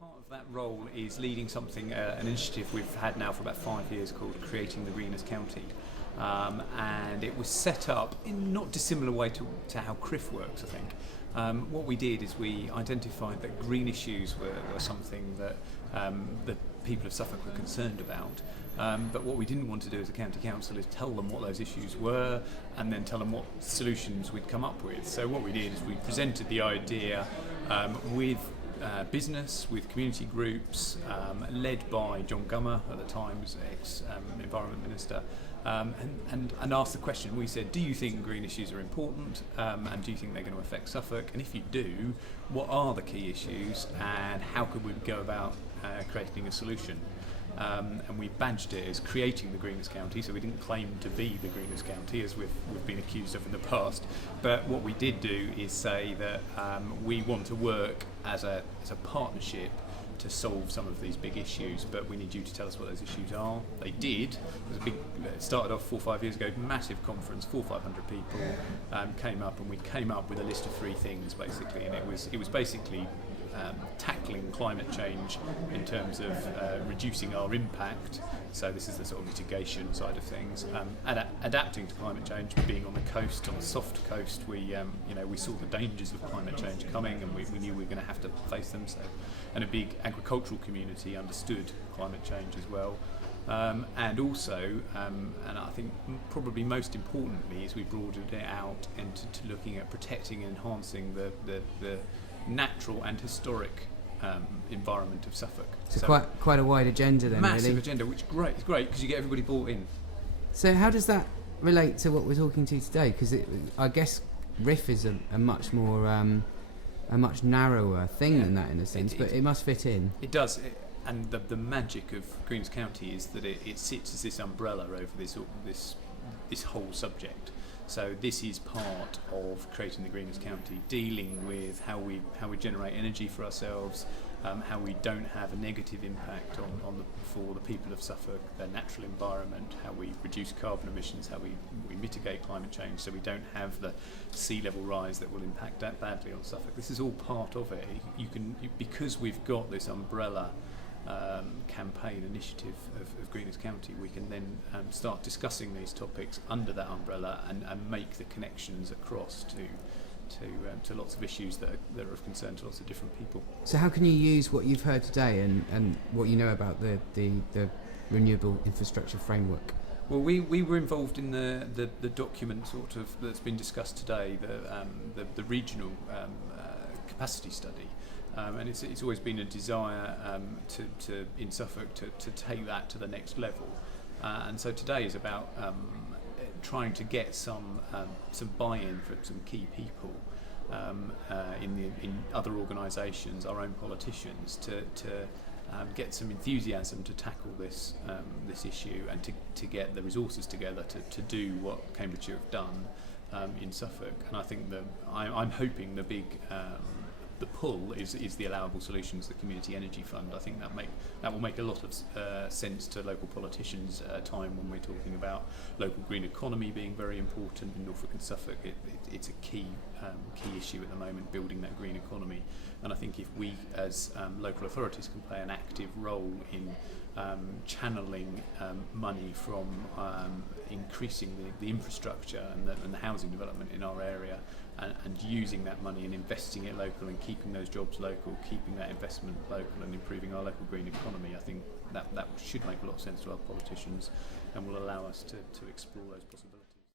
Part of that role is leading something, an initiative we've had now for about 5 years called Creating the Greenest County. And it was set up in not dissimilar way to how RIF works, I think. What we did is we identified that green issues were something that the people of Suffolk were concerned about. But what we didn't want to do as a county council is tell them what those issues were and then tell them what solutions we'd come up with. So what we did is we presented the idea with business, with community groups, led by John Gummer, at the time was ex-Environment Minister, and asked the question. We said, do you think green issues are important, and do you think they're going to affect Suffolk? And if you do, what are the key issues and how could we go about creating a solution? And we badged it as creating the greenest county, so we didn't claim to be the greenest county as we've been accused of in the past. But what we did do is say that we want to work as a partnership to solve some of these big issues, but we need you to tell us what those issues are. They did. It started off 4 or 5 years ago, massive conference, 400 or 500 people came up, and we came up with a list of 3 things basically, and it was basically tackling climate change in terms of reducing our impact. So this is the sort of mitigation side of things. Adapting to climate change, being on the coast, on the soft coast, we saw the dangers of climate change coming, and we knew we were going to have to face them. So, and a big agricultural community understood climate change as well. And also, and I think probably most importantly, is we broadened it out into looking at protecting and enhancing the natural and historic environment of Suffolk. So quite a wide agenda then, massive really. agenda, which is great because you get everybody bought in. So how does that relate to what we're talking to today? Because I guess RIF is a much more a much narrower thing than that in a sense, but it must fit in. It does. And the magic of Greenest County is that it sits as this umbrella over this whole subject. So this is part of creating the greenest county, dealing with how we generate energy for ourselves, how we don't have a negative impact for the people of Suffolk, their natural environment, how we reduce carbon emissions, how we mitigate climate change, so we don't have the sea level rise that will impact that badly on Suffolk. This is all part of it. Because we've got this umbrella campaign initiative of Greenest County, we can then start discussing these topics under that umbrella and make the connections across to lots of issues that are of concern to lots of different people. So how can you use what you've heard today and what you know about the renewable infrastructure framework? Well, we were involved in the document sort of that's been discussed today, the regional capacity study. And it's always been a desire to in Suffolk to take that to the next level, and so today is about trying to get some buy-in from some key people in other organisations, our own politicians, to get some enthusiasm to tackle this issue and to get the resources together to do what Cambridgeshire have done in Suffolk. And I think I'm hoping the big the pull is the allowable solutions, the community energy fund. I think that will make a lot of sense to local politicians at a time when we're talking about local green economy being very important in Norfolk and Suffolk. It's a key issue at the moment, building that green economy. And I think if we as local authorities can play an active role in channeling money from increasing the infrastructure and the housing development in our area, and using that money and investing it local and keeping those jobs local, keeping that investment local and improving our local green economy, I think that should make a lot of sense to our politicians and will allow us to explore those possibilities.